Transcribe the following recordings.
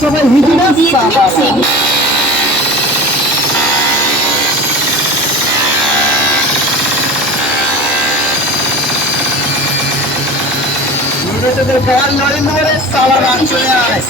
সবাই হিজড়া সালাম। তোদের গান নরেন্দ্র সালাম চলে আয়।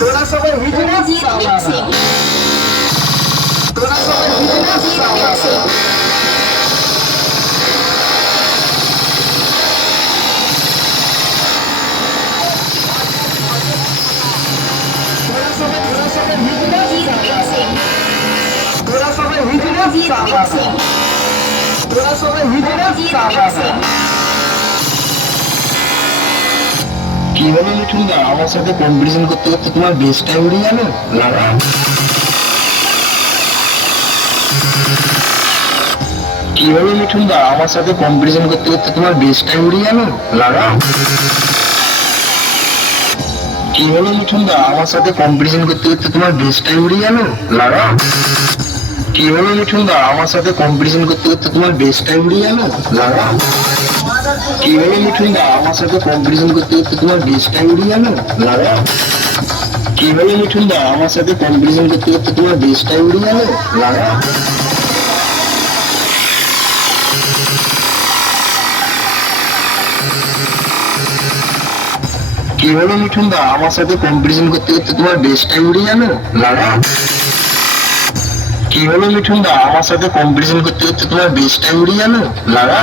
তোরা সবাই হিজড়া সালাম। তোরা সবাই হিজড়া সালাম। কি হলো মিঠুন দা, আমার সাথে কম্পিটিশন করতে করতে তোমার বেশটাই উড়ে গেল লাগা। কি হলো মিঠুন দা, আমার সাথে কম্পিটিশন করতে করতে তোমার বেশটাই উড়ে গেল লাগা। কি হলো মিঠুন দা, আমার সাথে কম্পিটিশন করতে করতে তোমার বেশটাই উড়ে গেল লাগা। কি হলো মিঠুন দা, আমার সাথে কম্পিটিশন করতে করতে তোমার বেশটাই উড়ে গেল লাগা। কি হলো মিঠুন দা, আমার সাথে কম্পিটিশন করতে করতে তোমার বেশটাই উড়ে গেল লাগা। কি হলো মিঠুন দা, আমার সাথে কম্পিটিশন করতে করতে তোমার বেশটাই উড়ে গেল লাগা। কি হলো মিঠুন দা, আমার সাথে কম্পিটিশন করতে করতে তোমার বেশটাই উড়ে গেল লাগা। কি হলো মিঠুন দা, আমার সাথে কম্পিটিশন করতে করতে তোমার বেশটাই উড়ে গেল লাগা।